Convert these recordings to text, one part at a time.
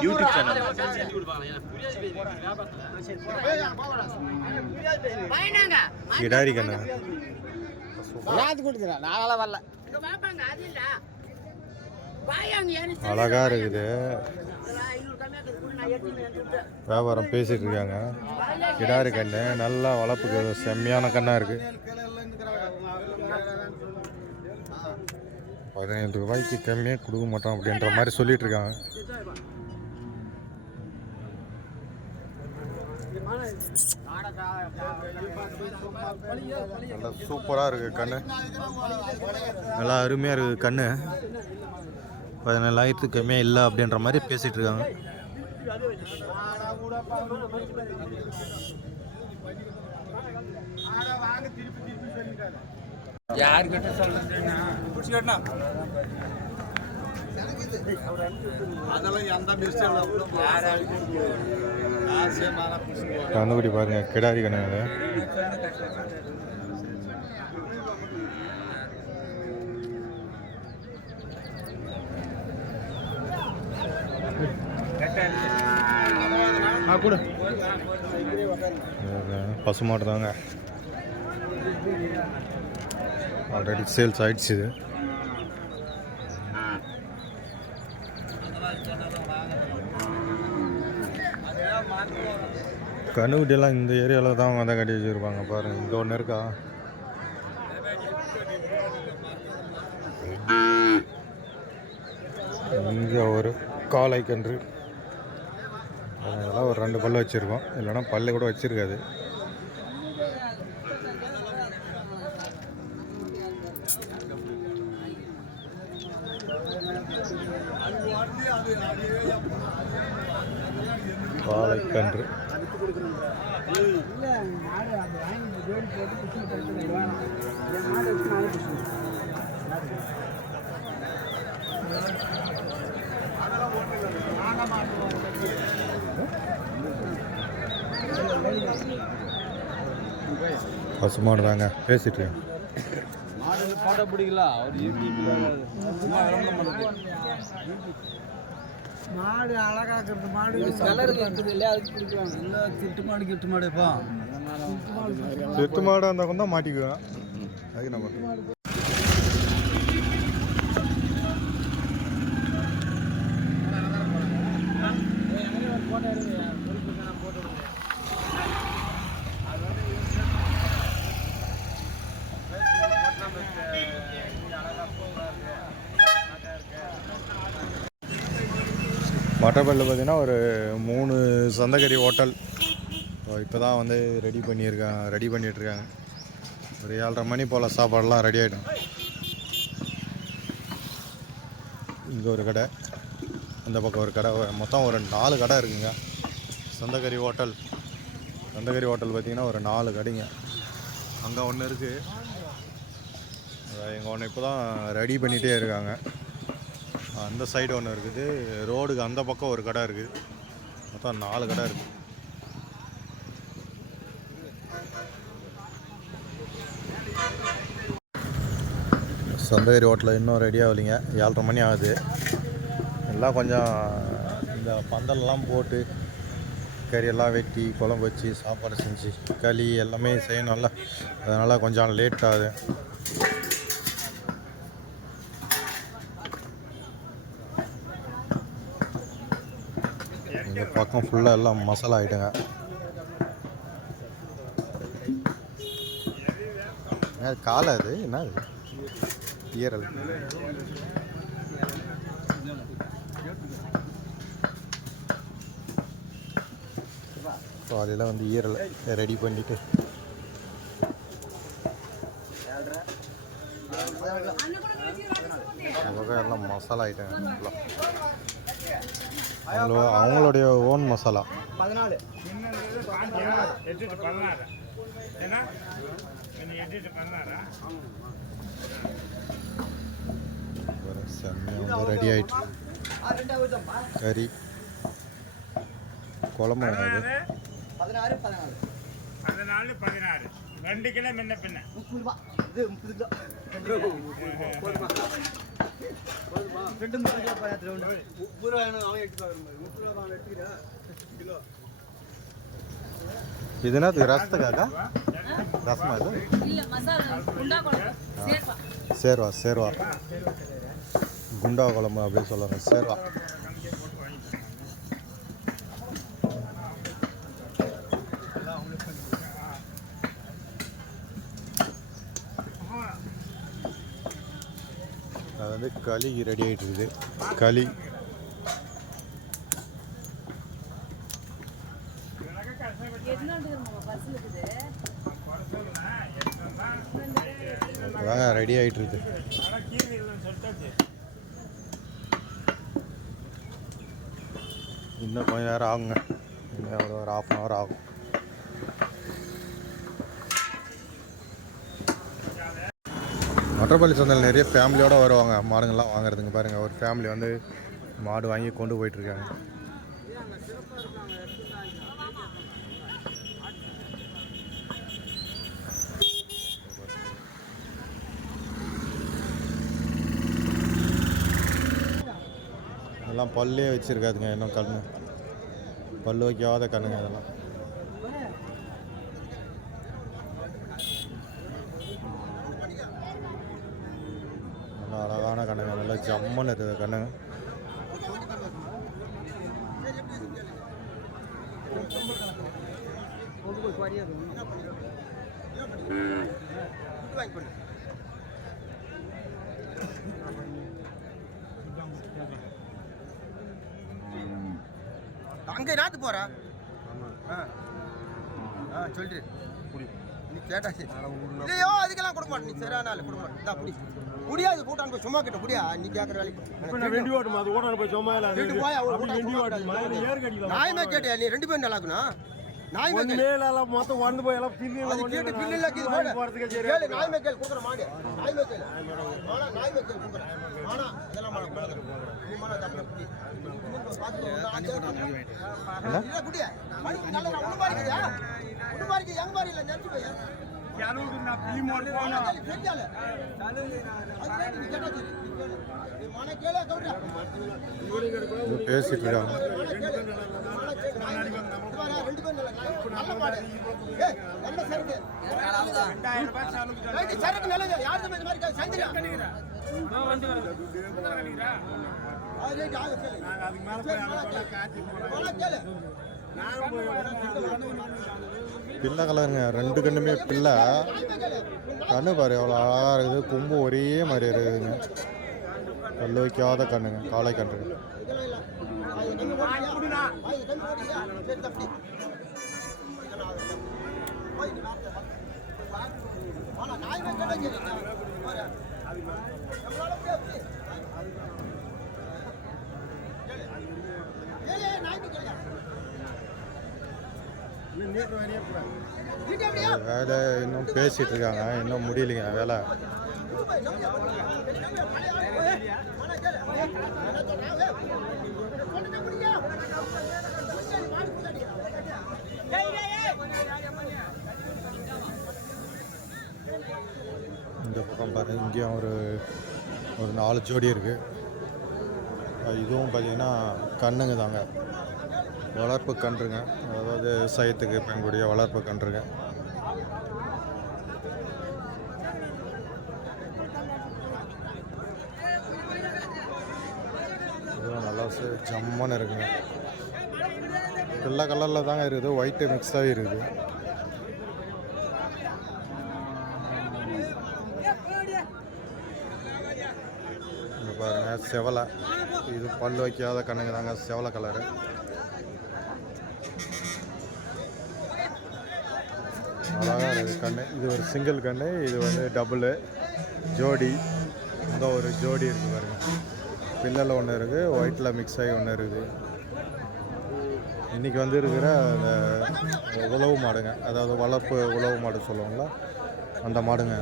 YouTube channel கிடாரி கண்ணு ராத்து கொடுத்துறா நாங்களாம் வரல அழகா இருக்குது. வியாபாரம் பேசிட்டு இருக்காங்க. கிடாரி கண்ணு நல்லா வளர்ப்புக்கு செம்மையான கண்ணா இருக்கு. பதினேழு ரூபாய்க்கு கம்மியாக கொடுக்க மாட்டோம் அப்படின்ற மாதிரி சொல்லிட்டு இருக்காங்க. நல்லா சூப்பராக இருக்குது கண்ணு. நல்லா அருமையாக இருக்குது கண்ணு. பதினேழாயிரத்துக்கு கம்மியாக இல்லை அப்படின்ற மாதிரி பேசிகிட்டு இருக்காங்க. கண்ணுக்குட்டி பாருங்க கிடாரி கண்ணு அது இது பசுமாடு தாங்க. ஆல்ரெடி சேல்ஸ் ஆயிடுச்சு இது. கண்ணுக்குட்டியெல்லாம் இந்த ஏரியாவில் தான் வந்து கட்டி வச்சுருப்பாங்க பாருங்க. இங்கே ஒன்று இருக்கா? இங்கே ஒரு காளை கன்று அதெல்லாம் ஒரு ரெண்டு பல்லு வச்சுருக்கோம். இல்லைன்னா பல்லு கூட வச்சுருக்காது. காளைக்கன்று பசுமாடு இருக்கேன். மாடு போட பிடிக்கல அவர் சும்மா விளம்பரம் பண்ணுது மாடு அழகா இருக்கிறது. மாடு கலர் இருக்குது இல்லையா? அதுக்கு பிடிக்குவாங்க இல்லை திட்டு மாடு கிட்டு மாடு இப்போ செத்து மாடாக இருந்தால் தான் மாட்டிக்குவேன். அதுக்கு என்ன பண்ணுறது பார்த்தீங்கன்னா ஒரு மூணு சந்தகரி ஹோட்டல். இப்போ தான் வந்து ரெடி பண்ணியிருக்காங்க ரெடி பண்ணிகிட்ருக்காங்க ஒரு ஏழரை மணி போல் சாப்பாடெல்லாம் ரெடி ஆகிடும் இங்கே ஒரு கடை அந்த பக்கம் ஒரு கடை. மொத்தம் ஒரு நாலு கடை இருக்குங்க. சந்தகரி ஹோட்டல். சந்தகரி ஹோட்டல் பார்த்தீங்கன்னா ஒரு நாலு கடைங்க. அங்கே ஒன்று இருக்குது எங்கள் ஒன்று இப்போ தான் ரெடி பண்ணிகிட்டே இருக்காங்க. அந்த சைடு ஒன்று இருக்குது. ரோடுக்கு அந்த பக்கம் ஒரு கடை இருக்குது. மொத்தம் நாலு கடை இருக்குது சந்தகிரி ஹோட்டலில் இன்னும் ரெடி ஆகலைங்க. ஏழரை மணி ஆகுது. எல்லாம் கொஞ்சம் இந்த பந்தல்லாம் போட்டு கறியெல்லாம் வெட்டி குழம்பு வச்சு சாப்பாடு செஞ்சு களி எல்லாமே செய்யணும்ல. அதனால் கொஞ்சம் லேட் ஆகுது இந்த பக்கம் ஃபுல்லாக எல்லாம் மசாலா ஆகிட்டுங்க காலை அது என்ன அது ஈரல். ஸோ வந்து ஈரலை ரெடி பண்ணிட்டு. எல்லாம் மசாலா ஐட்டம் ஃபுல்லாக அவங்களோ அவங்களுடைய ஓன் மசாலா பதினாலு. செம்மையாக வந்து ரெடி ஆகிட்டு கறி குழம்பு அது? பதினாறு. பதினாறு பதினாலு. பதினாறு. ரெண்டு கிலோ முன்ன பின்ன. முப்பது ரூபா. இது முப்பது கிலோ. ரெண்டு முப்பது கிலோ பாயாத்து ரெண்டு முப்பது ரூபா வேணும் அவன் எட்டு ரூபா முப்பது ரூபா அவன் எடுத்துக்கிறா கிலோ இது என்னது ரசத்துக்காக்கா ரசமா இது சேர்வா சேர்வா குண்டா குழம்பு அப்படின்னு சொல்லுவாங்க சேர்வா அது வந்து களி ரெடி ஆகிட்டு இருக்குது களி. அதாங்க ரெடி ஆகிட்டு இருக்குது இன்னும் கொஞ்சம் நேரம் ஆகுங்க. இன்னும் ஒரு ஆஃப் அன் ஹவர் ஆகும். மற்றப்பள்ளி சொந்தங்கள் நிறைய ஃபேமிலியோடு வருவாங்க. மாடுங்கள்லாம் வாங்குறதுங்க பாருங்கள் ஒரு ஃபேமிலி வந்து மாடு வாங்கி கொண்டு போயிட்டுருக்காங்க. இதெல்லாம் பல்லே வச்சுருக்காதுங்க இன்னும் கண்ணு. பல்லு வைக்காத கண்ணுங்க இதெல்லாம் நல்லா அழகான கண்ணுங்க நல்லா ஜம்முன்னு இருக்குது கண்ணுங்க. அங்கே நாத்து போற? ஆ. ஆ சொல்லிட்டு நீ கேட்டாச்சு இல்லையோ அதுக்கெல்லாம் கொடுக்க மாட்டேன். நீ சரியான கொடுக்க மாட்டேன். இந்தா புடி முடியாது கூட்டான் போய் சும்மா கிட்ட முடியா நீ கேட்குற வேலைக்கு வெண்டி ஓட்டுமா அது ஓட்டான போய் சும்மா இல்ல வீட்டு போய் இல்ல கடிக்கலாம் நாயமே கேட்டியா நீ ரெண்டு பேரும் நல்லாக்கணும் நாயமே ஒண்ணு கேளு மேல எல்லாம் மொத்தம் வந்து போய் எல்லாம் பில்லு அது கேட்டு பில்லுல இது போடு. போறதுக்கு சரி கேளு நாயமே கேளு கொடுக்குற மாடு. நாயமே கேளு. மானா நாயமே கேளு கொடுக்குற. மானா இதெல்லாம் மானா கொடுக்குற. நீ மானா தப்பு புடி இல்ல குடியா. மணி நல்ல மாதிரி இல்ல நெஞ்சு போய். யார் இந்த மாதிரி சந்திரா. அதுக்கு மேலே பிள்ளை கலருங்க. ரெண்டு கண்ணுமே பிள்ளை. கண்ணு பாரு எவ்வளோ அழகாக இருக்குது. கொம்பு ஒரே மாதிரி இருக்குதுங்க. கல் வைக்காத கண்ணுங்க. காளை கன்று. வேலை இன்னும் பேசிட்டு இருக்காங்க. இன்னும் முடியலைங்க வேலை. இந்த பக்கம் பாருங்க இங்கேயும் ஒரு ஒரு நாலு ஜோடி இருக்குது இதுவும் பார்த்திங்கன்னா கண்ணுங்க தாங்க. வளர்ப்பு கன்றுங்க. அதாவது விவசாயத்துக்கு பயன்படிய வளர்ப்பு கன்றுங்க. இதுவும் நல்லா சு- இருக்குங்க. வெள்ளை கலரில் தாங்க இருக்குது. ஒயிட்டு மிக்ஸாகவே இருக்குது. பாருங்கள் பாருங்க செவலை. இது பல் வைக்காத கண்ணுங்க தாங்க செவலை கலரு அழகாக இருக்குது கண்ணு. இது ஒரு சிங்கிள் கண்ணு இது வந்து டபுளு ஜோடி. இந்த ஒரு ஜோடி இருக்குது பாருங்க. பில்லில் ஒன்று இருக்குது ஒயிட்டில் மிக்ஸ் ஆகி ஒன்று இருக்குது. இன்றைக்கி வந்து இருக்கிற அந்த உழவு மாடுங்க. அதாவது வளர்ப்பு உழவு மாடு சொல்லுவாங்களா அந்த மாடுங்க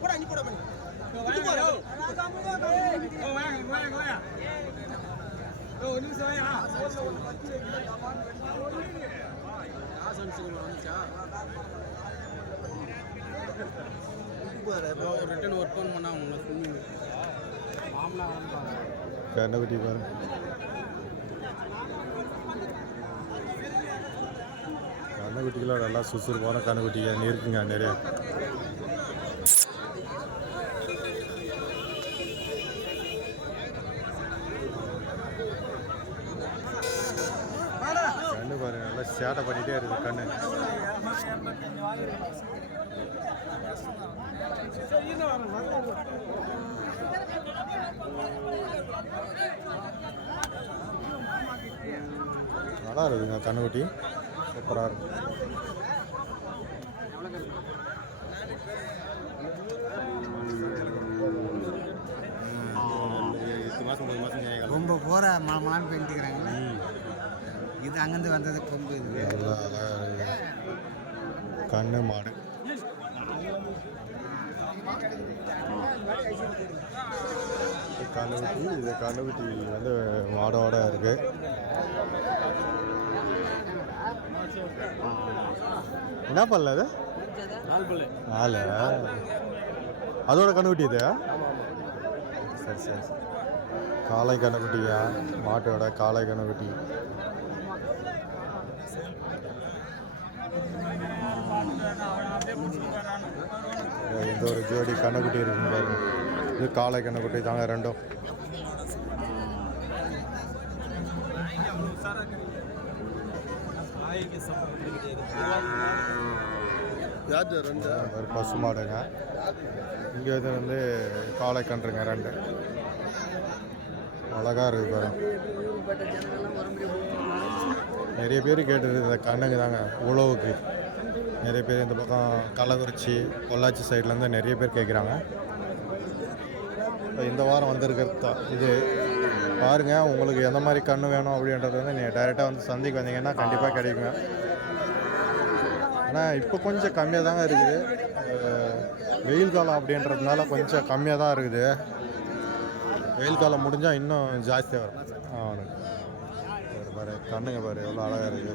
போடா நீ போட பண்ணி ரிட்டன் ஒர்க் பண்ணா அவங்க ஸ்விம்மிங் மாமனா கண்ணுக்குட்டி பாருங்க நல்லா சுறுசுறுப்பான கண்ணுக்குட்டிங்க இருக்குங்க நிறைய கண்ணு பாருங்க நல்லா சேட்டை பண்ணிட்டே இருக்கு கண்ணு. நல்லா இருக்குங்க கண்ணுக்குட்டி. சூப்பராக இருக்கு. எட்டு மாதம் ஒன்பது மாதம் ரொம்ப போற மழமான்னு பெஞ்சுக்கிறாங்க இது அங்கேருந்து வந்தது கொம்பு இது. கண்ணு மாடு. இது கண்ணுக்குட்டி இது கண்ணுக்குட்டி வந்து மாடோட இருக்கு. என்ன பண்ணல அது? நாலு அதோட கண்ணுக்குட்டி இது? சரி சரி சரி. காளை கண்ணுக்குட்டியா மாட்டோட காளை கண்ணுக்குட்டி இந்த ஒரு ஜோடி கண்ணுக்குட்டி இருக்கு பாருங்க. இது காளை கண்ணுக்குட்டி தாங்க ரெண்டும். பசு மாடுங்க. இங்கே இது வந்து காளை கன்றுங்க ரெண்டு. அழகா இருக்கு பாருங்க. நிறைய பேர் கேட்டுருக்கு இந்த கண்ணுங்க தாங்க உழவுக்கு. நிறைய பேர் இந்த பக்கம் கள்ளக்குறிச்சி பொள்ளாச்சி சைட்லேருந்து நிறைய பேர் கேட்குறாங்க இப்போ இந்த வாரம் வந்திருக்கிறது தான். இது பாருங்கள் உங்களுக்கு எந்த மாதிரி கன்று வேணும் அப்படின்றது வந்து நீங்கள் டைரெக்டாக வந்து சந்தைக்கு வந்தீங்கன்னா கண்டிப்பாக கிடைக்குங்க. ஆனால் இப்போ கொஞ்சம் கம்மியாக தாங்க இருக்குது. வெயில் காலம் அப்படின்றதுனால கொஞ்சம் கம்மியாக தான் இருக்குது. வெயில் காலம் முடிஞ்சால் இன்னும் ஜாஸ்தியாக வரும். ஆ பாரு கண்ணுங்க பாரு எவ்வளோ அழகாக இருக்குது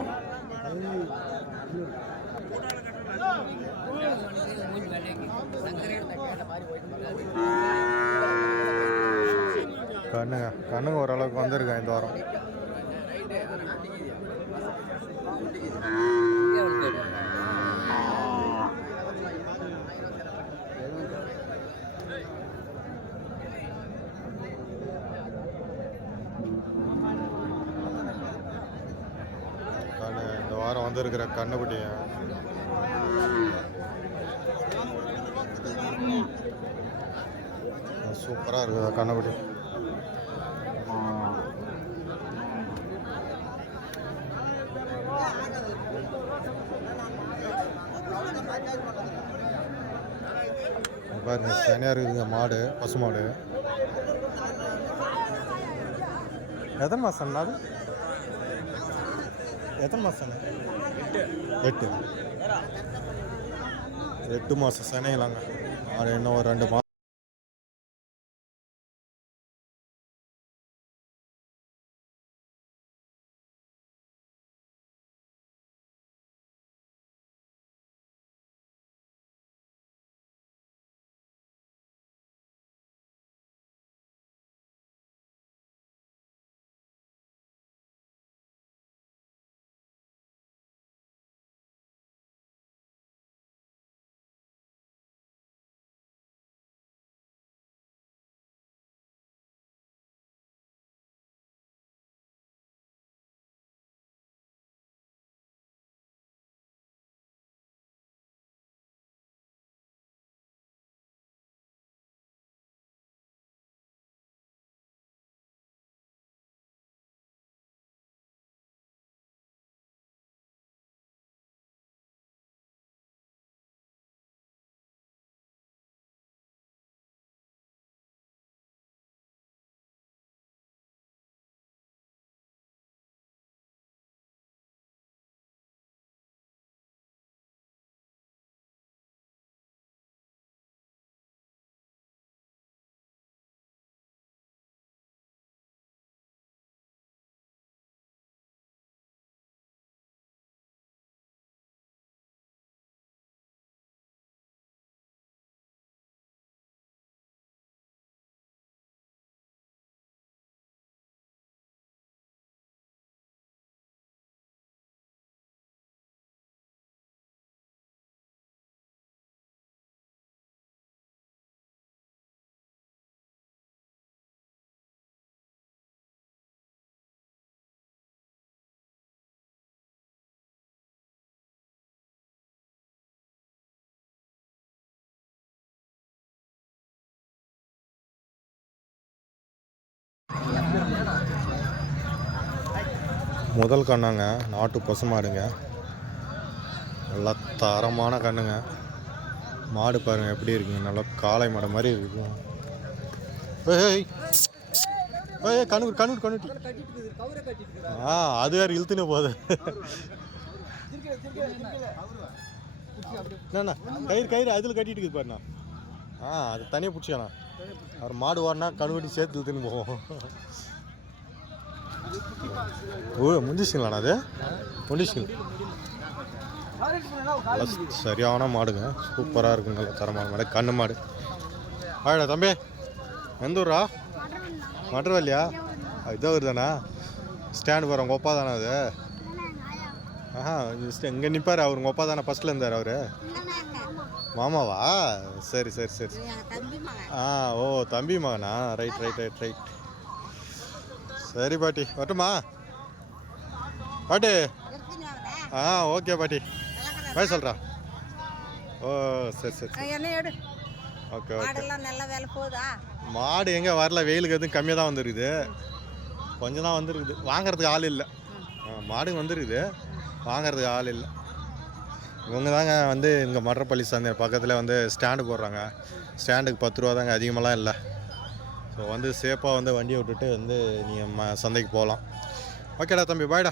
கண்ணுங்க கண்ணுங்க ஓரளவுக்கு வந்திருக்கேன் இந்த வாரம். கண்ணு இந்த வாரம் வந்திருக்கிற கண்ணுக்குட்டியை சூப்பராக இருக்குது கண்ணுக்குட்டி பாருங்க செனையாக இருக்குதுங்க மாடு பசு மாடு. எத்தனை மாதம் அது? எத்தனை மாதம் எட்டு. எட்டு மாதம் செனைங்களாங்க. மாடு இன்னும் ஒரு ரெண்டு மாதம் முதல் கண்ணாங்க. நாட்டு பசு மாடுங்க நல்லா தரமான கண்ணுங்க. மாடு பாருங்க எப்படி இருக்குங்க. நல்லா காளை மாடு மாதிரி இருக்கு ஏய் ஏய் கண்ணு கண்ணு கண்ணுட்டி ஆ அது வேறு இழுத்துனே போகுது. என்னண்ணா கயிறு கயிறு அதில் கட்டிட்டு இருக்குது பாருண்ணா. ஆ அது தனியாக பிடிச்சாண்ணா அவர் மாடு ஓடனா கணுவட்டி சேர்த்து இழுத்துன்னு போவோம் ஓ முடிஞ்சிச்சிங்களாண்ணா அது? முடிஞ்சிச்சிங்க நல்லா சரியான மாடுங்க. சூப்பராக இருக்குங்க நல்லா தரமான மாடு. கண்ணு மாடு. ஆடா தம்பி. எந்த ஊரா மட்டர்வல்லியா இதோ வருதாண்ணா ஸ்டாண்டு போகிறோம் உங்கள் ஒப்பா தானே அது? ஆஹா இங்கே நிற்பார் அவர் உங்கள் ஒப்பா தானே ஃபஸ்ட்டில் இருந்தார் அவர்? மாமாவா? சரி சரி சரி. ஆ ஓ தம்பி மகனா? ரைட் ரைட் ரைட் ரைட் சரி பாட்டி வரட்டுமா? பாட்டி. ஆ ஓகே பாட்டி. பாய் சொல்கிறா ஓ சரி சரி ஓகே ஓகே. நல்ல மாடு எங்கே வரல வெயிலுக்கு எதுவும் கம்மியாக தான் வந்துருக்குது. கொஞ்சம் தான் வந்துருக்குது. வாங்குறதுக்கு ஆள் இல்லை. மாடு வந்துருக்குது. வாங்குறதுக்கு ஆள் இல்லை. இவங்க தாங்க வந்து இங்கே மற்றப்பள்ளி சந்தை பக்கத்தில் வந்து ஸ்டாண்டு போடுறாங்க. ஸ்டாண்டுக்கு பத்து ரூபா தாங்க அதிகமாகலாம் இல்லை. ஸோ வந்து சேஃபாக வந்து வண்டியை விட்டுட்டு வந்து நீங்கள் ம சந்தைக்கு போகலாம். ஓகேடா தம்பி பாய்டா